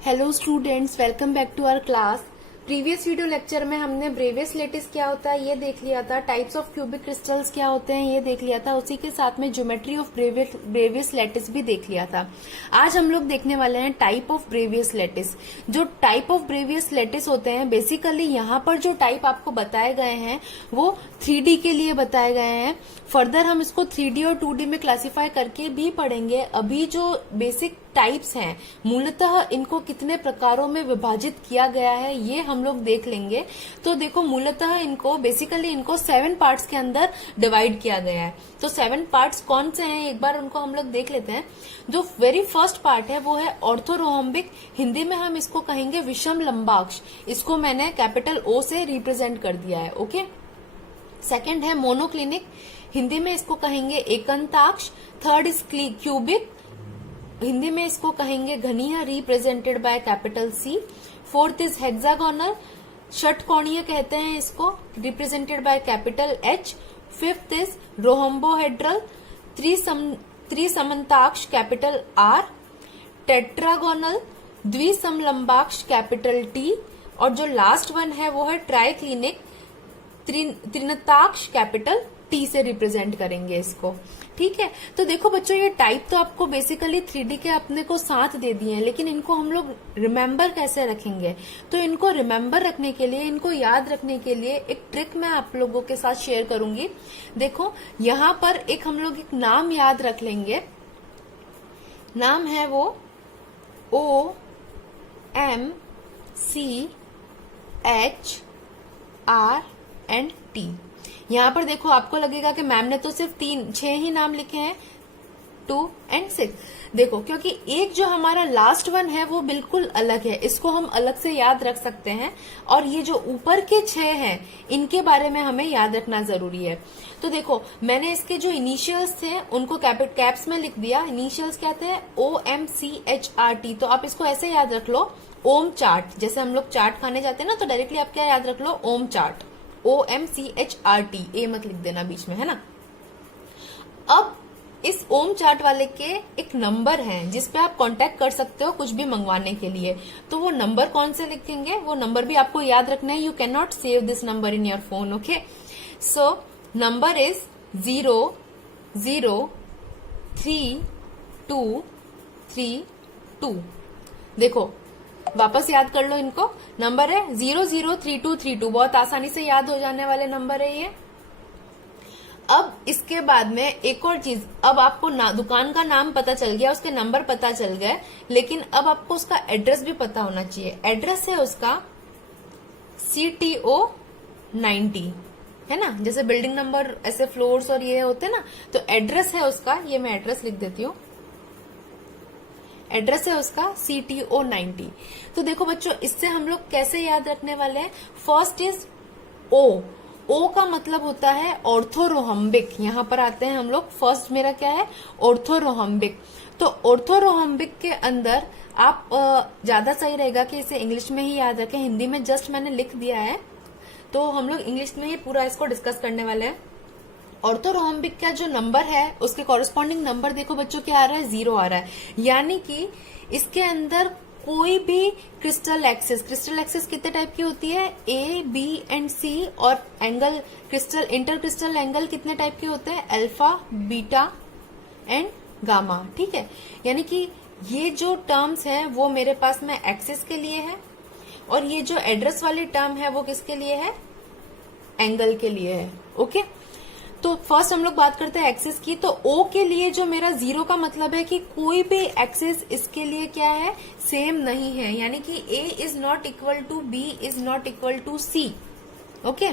Hello students, welcome back to our class. Previous video lecture में हमने Bravais lettuce क्या होता है ये देख लिया था, टाइप्स ऑफ क्यूबिक क्रिस्टल्स क्या होते हैं ये देख लिया था, उसी के साथ में ज्योमेट्री ऑफ ब्रेवियस लेटिस भी देख लिया था। आज हम लोग देखने वाले हैं टाइप ऑफ ब्रेवियस लेटिस। जो टाइप ऑफ ब्रेवियस लेटिस होते हैं, बेसिकली यहाँ पर जो टाइप आपको बताए गए हैं वो 3D के लिए बताए गए हैं। फर्दर हम इसको 3D और 2D में क्लासिफाई करके भी पढ़ेंगे। अभी जो बेसिक टाइप्स हैं, मूलतः इनको कितने प्रकारों में विभाजित किया गया है ये हम लोग देख लेंगे। तो देखो, मूलतः इनको बेसिकली 7 पार्ट्स के अंदर डिवाइड किया गया है। तो 7 पार्ट्स कौन से हैं एक बार उनको हम लोग देख लेते हैं। जो वेरी फर्स्ट पार्ट है वो है ऑर्थोरोहम्बिक, हिंदी में हम इसको कहेंगे विषम लंबाक्ष। इसको मैंने कैपिटल O से रिप्रेजेंट कर दिया है। ओके। सेकेंड है मोनोक्लिनिक, हिंदी में इसको कहेंगे एकंताक्ष। थर्ड इज क्यूबिक, हिंदी में इसको कहेंगे घनीय, represented by capital C। Fourth is hexagonal, षटकोणीय कहते हैं इसको, represented by capital H। Fifth is rhombohedral, त्रिसमन्ताक्ष कैपिटल R। टेट्रागोनल, द्विसमलंबाक्ष कैपिटल T। और जो लास्ट वन है वो है ट्राइक्लिनिक, त्रिनताक्ष कैपिटल T से रिप्रेजेंट करेंगे इसको। ठीक है। तो देखो बच्चों, ये टाइप तो आपको बेसिकली 3D के अपने को साथ दे दिए हैं, लेकिन इनको हम लोग रिमेम्बर कैसे रखेंगे? तो इनको रिमेम्बर रखने के लिए, इनको याद रखने के लिए एक ट्रिक मैं आप लोगों के साथ शेयर करूंगी। देखो, यहाँ पर हम लोग एक नाम याद रख लेंगे। नाम है वो OMCHRT। यहाँ पर देखो, आपको लगेगा कि मैम ने तो सिर्फ 6 ही नाम लिखे हैं, 2 और 6। देखो, क्योंकि एक जो हमारा लास्ट वन है वो बिल्कुल अलग है, इसको हम अलग से याद रख सकते हैं। और ये जो ऊपर के 6 हैं इनके बारे में हमें याद रखना जरूरी है। तो देखो, मैंने इसके जो इनिशियल्स थे उनको कैप्स में लिख दिया। इनिशियल्स क्या थे? OMCHRT। तो आप इसको ऐसे याद रख लो, ओम चाट। जैसे हम लोग चाट खाने जाते हैं ना, तो डायरेक्टली आप क्या याद रख लो? ओम चाट, OMCHRT। ए मत लिख देना बीच में, है ना। अब इस ओम चार्ट वाले के एक नंबर है जिसपे आप कांटेक्ट कर सकते हो कुछ भी मंगवाने के लिए। तो वो नंबर कौन से लिखेंगे, वो नंबर भी आपको याद रखना है। You can not save this number in your phone. Okay. So number is 0032332। देखो, वापस याद कर लो इनको। नंबर है 003232, बहुत आसानी से याद हो जाने वाले नंबर है ये। अब इसके बाद में एक और चीज, अब आपको दुकान का नाम पता चल गया, उसके नंबर पता चल गए, लेकिन अब आपको उसका एड्रेस भी पता होना चाहिए। एड्रेस है उसका CTO 90, है ना। जैसे बिल्डिंग नंबर ऐसे फ्लोर्स और ये होते ना, तो एड्रेस है उसका, ये मैं एड्रेस लिख देती हूँ। एड्रेस है उसका CTO 90। तो देखो बच्चों, इससे हम लोग कैसे याद रखने वाले हैं? फर्स्ट इज O का मतलब होता है ऑर्थोरोहम्बिक। यहाँ पर आते हैं हम लोग। फर्स्ट मेरा क्या है? ऑर्थोरोहम्बिक। तो ऑर्थोरोहम्बिक के अंदर आप ज्यादा सही रहेगा कि इसे इंग्लिश में ही याद रखें। हिंदी में जस्ट मैंने लिख दिया है, तो हम लोग इंग्लिश में ही पूरा इसको डिस्कस करने वाले हैं। ऑर्थोरोहम्बिक का जो नंबर है उसके कॉरेस्पॉन्डिंग नंबर देखो बच्चों क्या आ रहा है? 0 आ रहा है। यानी कि इसके अंदर कोई भी क्रिस्टल एक्सिस कितने टाइप की होती है? A, B and C। और angle crystal, inter crystal angle कितने टाइप के होते हैं? Alpha, beta and gamma. ठीक है। यानी कि ये जो टर्म्स है वो मेरे पास में एक्सिस के लिए है, और ये जो एड्रेस वाली टर्म है वो किसके लिए है? एंगल के लिए है। ओके। तो फर्स्ट हम लोग बात करते हैं एक्सिस की। तो O के लिए जो मेरा 0 का मतलब है कि कोई भी एक्सिस इसके लिए क्या है? सेम नहीं है। यानी कि A is not equal to B is not equal to C। Okay.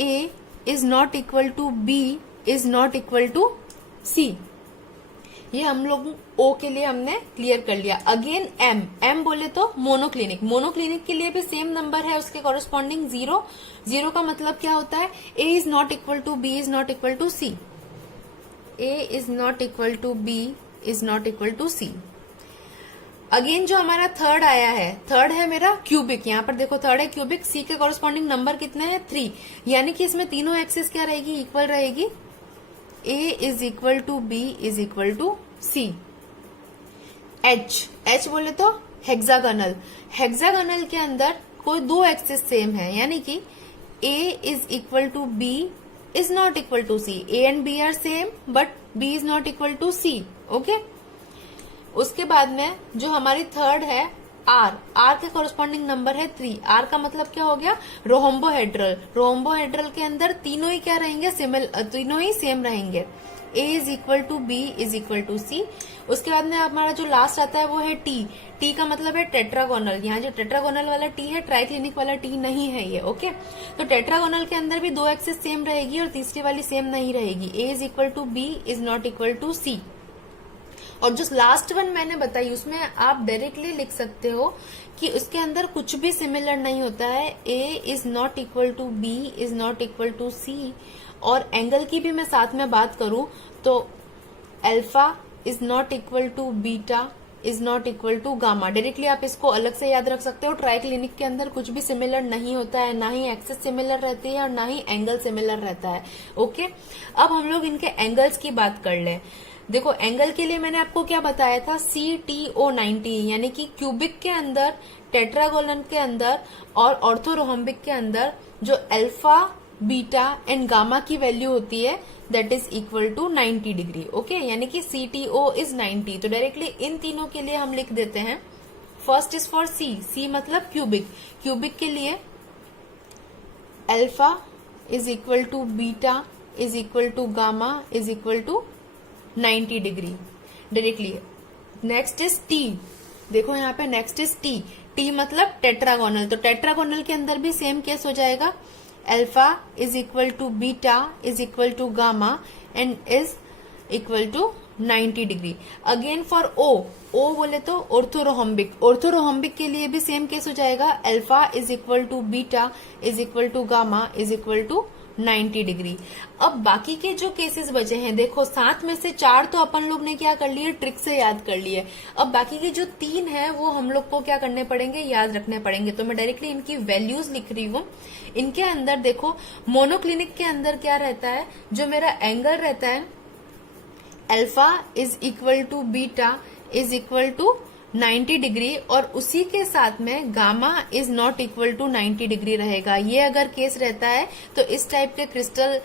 A is not equal to B is not equal to C। ये हम लोग O के लिए हमने क्लियर कर लिया। अगेन M बोले तो मोनोक्लिनिक के लिए भी सेम नंबर है, उसके कॉरेस्पॉन्डिंग 0 का मतलब क्या होता है? A is not equal to B is not equal to C। A is not equal to B is not equal to C। Again जो हमारा थर्ड आया है, थर्ड है मेरा क्यूबिक। यहाँ पर देखो, थर्ड है क्यूबिक। C के कॉरेस्पॉन्डिंग नंबर कितने हैं? 3। यानी कि इसमें तीनों एक्सिस क्या रहेगी? इक्वल रहेगी। A is equal to B is equal to C। H बोले तो हेक्सागोनल, हेक्सागोनल के अंदर कोई दो एक्सिस सेम है, यानी कि A is equal to B is not equal to C, A and B are same but B is not equal to C, okay. उसके बाद में जो हमारी थर्ड है R, R के कॉरेस्पॉन्डिंग नंबर है 3, R का मतलब क्या हो गया, रोहम्बोहेड्रल, रोहम्बोहेड्रल के अंदर तीनों ही क्या रहेंगे, तीनों ही सेम रहेंगे, A is equal to B is equal to C। उसके बाद में हमारा जो लास्ट आता है वो है T, T का मतलब है टेट्रागोनल, यहाँ जो टेट्रागोनल वाला T है ट्राइक्लिनिक वाला T नहीं है ये, ओके। तो टेट्रागोनल के अंदर भी दो एक्सिस सेम रहेगी और तीसरी वाली सेम नहीं रहेगी, A is equal to B is not equal to C। और जो लास्ट वन मैंने बताई उसमें आप डायरेक्टली लिख सकते हो कि उसके अंदर कुछ भी सिमिलर नहीं होता है, A is not equal to B is not equal to C। और एंगल की भी मैं साथ में बात करूं तो alpha is not equal to beta is not equal to gamma, directly आप इसको अलग से याद रख सकते हो। ट्राइक्लिनिक के अंदर कुछ भी सिमिलर नहीं होता है, ना ही एक्सिस सिमिलर रहती है और ना ही एंगल सिमिलर रहता है, ओके। अब हम लोग इनके एंगल्स की बात कर ले। देखो एंगल के लिए मैंने आपको क्या बताया था, CTO 90, यानी कि क्यूबिक के अंदर, टेट्रागोनल के अंदर और ऑर्थोरोहम्बिक के अंदर जो अल्फा, बीटा एंड गामा की वैल्यू होती है that is equal to 90 degree, okay. यानी कि CTO इज 90। तो डायरेक्टली इन तीनों के लिए हम लिख देते हैं, फर्स्ट इज फॉर C मतलब क्यूबिक, क्यूबिक के लिए alpha is equal to beta is equal to gamma is equal to 90 degree directly. Next is T, देखो यहाँ पे नेक्स्ट इज T मतलब टेट्रागोनल, तो टेट्रागोनल के अंदर भी सेम केस हो जाएगा, alpha is equal to beta is equal to gamma and is equal to 90 degree. Again for O बोले तो ऑर्थोरोहम्बिक, ऑर्थोरोहम्बिक के लिए भी सेम केस हो जाएगा, alpha is equal to beta is equal to gamma is equal to 90 degree. अब बाकी के जो केसेस बचे हैं, देखो 7 में से 4 तो अपन लोग ने क्या कर लिए, ट्रिक से याद कर लिए। अब बाकी के जो 3 है वो हम लोग को क्या करने पड़ेंगे, याद रखने पड़ेंगे। तो मैं डायरेक्टली इनकी वैल्यूज लिख रही हूँ। इनके अंदर देखो मोनोक्लिनिक के अंदर क्या रहता है, जो मेरा एंगल रहता है alpha is equal to beta is equal to 90 degree और उसी के साथ में gamma is not equal to 90 degree रहेगा। ये अगर केस रहता है तो इस टाइप के क्रिस्टल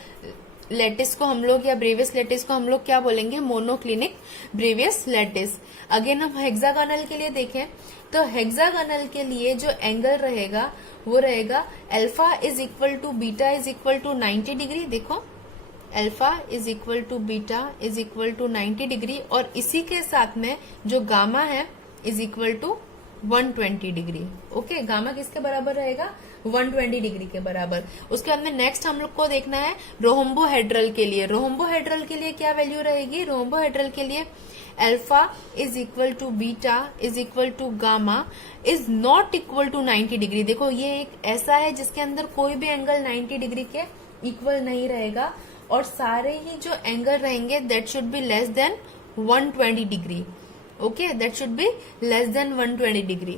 लैटिस को हम लोग या ब्रेवियस लैटिस को हम लोग क्या बोलेंगे, मोनोक्लिनिक ब्रेवियस लैटिस। अगेन हम हेक्सागोनल के लिए देखें तो हेक्सागोनल के लिए जो एंगल रहेगा वो रहेगा alpha is equal to beta is equal to 90 degree. देखो alpha is equal to beta is equal to 90 degree और इसी के साथ में जो गामा है is equal to 120 degree, okay. Gamma किसके बराबर रहेगा, 120 डिग्री के बराबर। उसके बाद में नेक्स्ट हम लोग को देखना है रोहम्बोहेड्रल के लिए। रोहम्बोहेड्रल के लिए क्या वैल्यू रहेगी, रोहम्बोहेड्रल के लिए alpha is equal to beta is equal to gamma is not equal to 90 degree. देखो ये एक ऐसा है जिसके अंदर कोई भी एंगल 90 डिग्री के इक्वल नहीं रहेगा और सारे ही जो एंगल रहेंगे that should be less than 120 degree, okay, that should be less than 120 degree.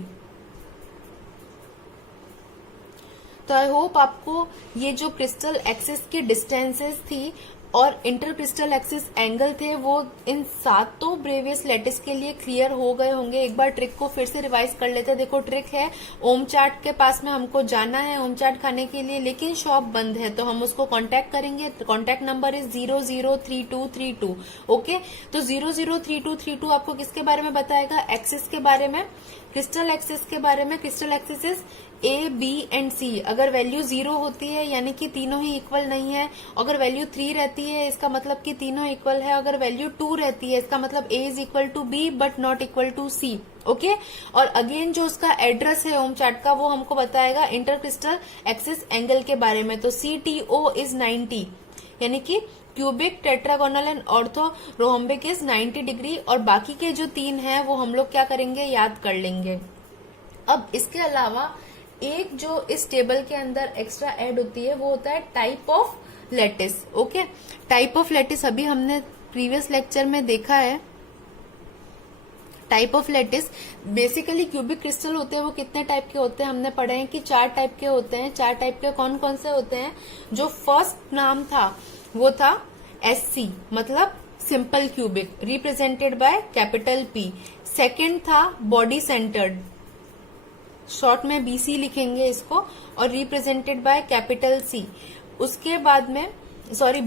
तो आई होप आपको ये जो क्रिस्टल एक्सिस की डिस्टेंसेस थी और इंटरक्रिस्टल एक्सिस एंगल थे वो इन सातों ब्रेवियस लैटिस के लिए क्लियर हो गए होंगे। एक बार ट्रिक को फिर से रिवाइज कर लेते हैं। देखो ट्रिक है, ओम चार्ट के पास में हमको जाना है ओम चार्ट खाने के लिए, लेकिन शॉप बंद है तो हम उसको कांटेक्ट करेंगे। Contact number is 003232, okay. तो 003232 आपको किसके बारे में बताएगा, एक्सिस के बारे में, क्रिस्टल एक्सिस के बारे में। Crystal axis is A, B and C। अगर वैल्यू 0 होती है यानी कि तीनों ही इक्वल नहीं है, अगर वैल्यू 3 रहती है इसका मतलब कि तीनों इक्वल है, अगर वैल्यू 2 रहती है इसका मतलब A is equal to B but not equal to C, okay. और अगेन जो उसका एड्रेस है ओम चार्ट का वो हमको बताएगा इंटरक्रिस्टल एक्सिस एंगल के बारे में। तो CTO इज 90 यानी कि cubic, tetragonal and orthorhombic is 90 degree और बाकी के जो 3 हैं वो हम लोग क्या करेंगे, याद कर लेंगे। अब इसके अलावा एक जो इस टेबल के अंदर एक्स्ट्रा ऐड होती है वो होता है type of lattice, okay. Type of lattice अभी हमने प्रीवियस लेक्चर में देखा है। Type of lattice basically cubic crystal होते हैं वो कितने टाइप के होते हैं हमने पढ़े हैं कि 4 टाइप के होते हैं। 4 टाइप के कौन कौन से होते हैं, जो फर्स्ट नाम था वो था SC मतलब simple cubic represented by capital P। Second था बॉडी सेंटर्ड शॉर्ट में BC लिखेंगे इसको, और रिप्रेजेंटेड बाय कैपिटल C। उसके बाद में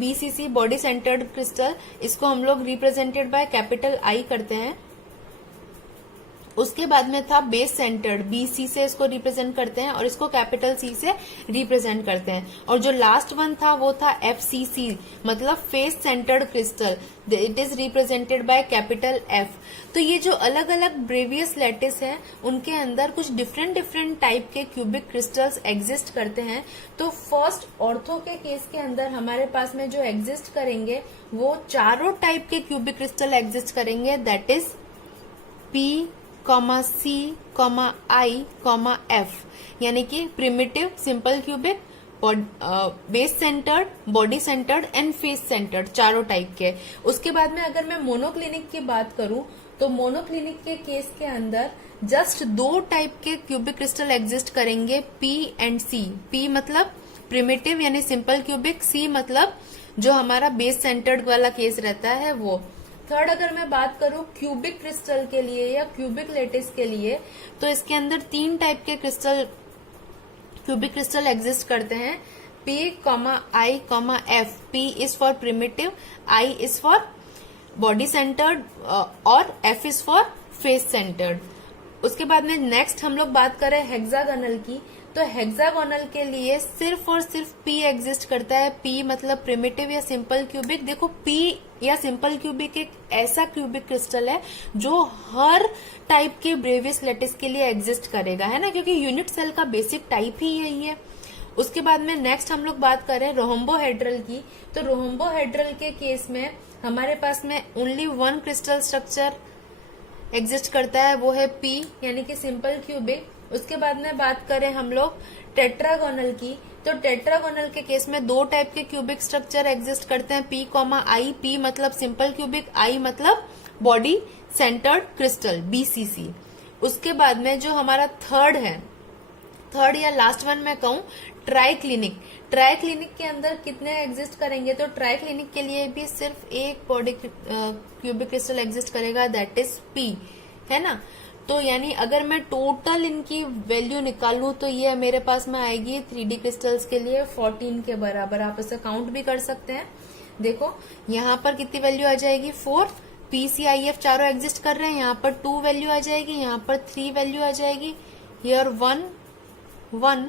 BCC बॉडी सेंटर्ड क्रिस्टल, इसको हम लोग रिप्रेजेंटेड बाय कैपिटल I करते हैं। उसके बाद में था बेस सेंटर्ड, BC से इसको रिप्रेजेंट करते हैं और इसको कैपिटल C से रिप्रेजेंट करते हैं। और जो लास्ट वन था वो था FCC, मतलब face centred crystal, it is represented by capital F। तो ये जो अलग अलग ब्रेवियस लैटिस है उनके अंदर कुछ डिफरेंट डिफरेंट टाइप के क्यूबिक क्रिस्टल्स एग्जिस्ट करते हैं। तो फर्स्ट ऑर्थो के केस के अंदर हमारे पास में जो एग्जिस्ट करेंगे वो चारों टाइप के क्यूबिक क्रिस्टल एग्जिस्ट करेंगे, that is P, C, I, F, यानी कि primitive, simple cubic, base centred, body centred and face centred, चारों टाइप के। उसके बाद में अगर मैं मोनोक्लिनिक की बात करूं तो मोनोक्लिनिक के केस के अंदर जस्ट 2 टाइप के क्यूबिक क्रिस्टल एग्जिस्ट करेंगे, P एंड C। P मतलब प्रिमिटिव यानी सिंपल क्यूबिक, C मतलब जो हमारा बेस सेंटर्ड वाला केस रहता है वो। थर्ड अगर मैं बात करूं क्यूबिक क्रिस्टल के लिए या क्यूबिक लेटिस के लिए, तो इसके अंदर 3 टाइप के क्यूबिक क्रिस्टल एग्जिस्ट करते हैं, P, I, F। P is for primitive, I is for body centred और F is for face centred. उसके बाद में नेक्स्ट हम लोग बात करें हेक्सागोनल की, तो हेक्सागोनल के लिए सिर्फ और सिर्फ P एग्जिस्ट करता है। P मतलब प्रिमिटिव या सिंपल क्यूबिक। देखो P या सिंपल क्यूबिक एक ऐसा क्यूबिक क्रिस्टल है जो हर टाइप के ब्रेवियस लैटिस के लिए एग्जिस्ट करेगा, है ना, क्योंकि यूनिट सेल का बेसिक टाइप ही यही है। उसके बाद में नेक्स्ट हम लोग बात करें रोहम्बोहेड्रल की, तो रोहम्बोहेड्रल के केस में हमारे पास में ओनली 1 क्रिस्टल स्ट्रक्चर एग्जिस्ट करता है, वो है P यानी कि सिंपल क्यूबिक। उसके बाद में बात करें हम लोग टेट्रागोनल की, तो टेट्रागोनल के केस में 2 टाइप के क्यूबिक स्ट्रक्चर एग्जिस्ट करते हैं, P, I। P मतलब सिंपल क्यूबिक, I मतलब बॉडी सेंटर्ड क्रिस्टल, BCC। उसके बाद में जो हमारा थर्ड या लास्ट वन मैं कहूं ट्राइक्लिनिक। ट्राइक्लिनिक के अंदर कितने एग्जिस्ट करेंगे, तो ट्राइक्लिनिक के लिए भी सिर्फ एक बॉडी क्यूबिक क्रिस्टल एग्जिस्ट करेगा, दैट इज P, है ना। तो यानी अगर मैं टोटल इनकी वैल्यू निकालूं तो ये मेरे पास में आएगी 3D क्रिस्टल्स के लिए 14 के बराबर। आप इसे काउंट भी कर सकते हैं। देखो यहाँ पर कितनी वैल्यू आ जाएगी, 4, P, C, I, F चारों एग्जिस्ट कर रहे हैं, यहाँ पर 2 वैल्यू आ जाएगी, यहाँ पर 3 वैल्यू आ जाएगी, हियर 1, 1,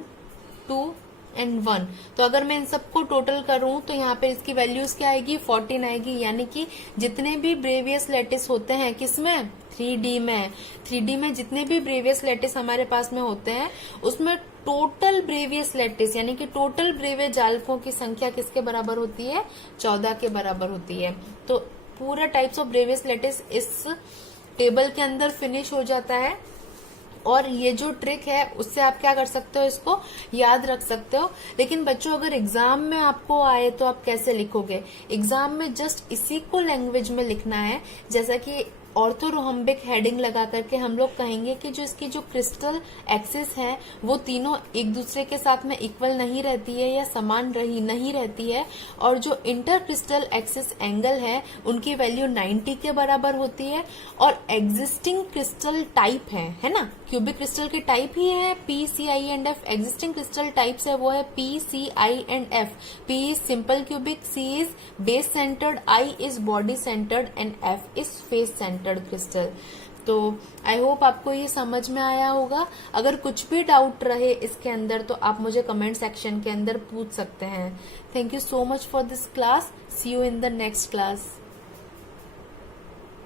2 एंड 1। तो अगर मैं इन सबको टोटल करूं तो यहाँ पे इसकी वैल्यूज क्या आएगी, 14 आएगी। यानी कि जितने भी ब्रेवियस लैटिस होते हैं किसमें, 3D में जितने भी ब्रेवियस लैटिस हमारे पास में होते हैं उसमें टोटल ब्रेवियस लैटिस यानी कि टोटल ब्रेवियस जालकों की संख्या किसके बराबर होती है, 14 के बराबर होती है। तो पूरा टाइप्स ऑफ ब्रेवियस लैटिस इस टेबल के अंदर फिनिश हो जाता है। और ये जो ट्रिक है उससे आप क्या कर सकते हो, इसको याद रख सकते हो। लेकिन बच्चों अगर एग्जाम में आपको आए तो आप कैसे लिखोगे, एग्जाम में जस्ट इसी को लैंग्वेज में लिखना है। जैसा कि ऑर्थोरोहम्बिक हेडिंग लगा करके हम लोग कहेंगे कि जो इसकी जो क्रिस्टल एक्सिस है वो तीनों एक दूसरे के साथ में इक्वल नहीं रहती है या समान नहीं रहती है, और जो इंटर क्रिस्टल एक्सिस एंगल है उनकी वैल्यू 90 के बराबर होती है। और एग्जिस्टिंग क्रिस्टल टाइप है ना, क्यूबिक क्रिस्टल की टाइप ही है P, C, I and F। Existing crystal types है वो है P, C, I and F। P is simple cubic, C is base centred, I is body centred and F is face centred crystal. तो I hope आपको ये समझ में आया होगा। अगर कुछ भी डाउट रहे इसके अंदर तो आप मुझे कमेंट सेक्शन के अंदर पूछ सकते हैं। Thank you so much for this class. See you in the next class.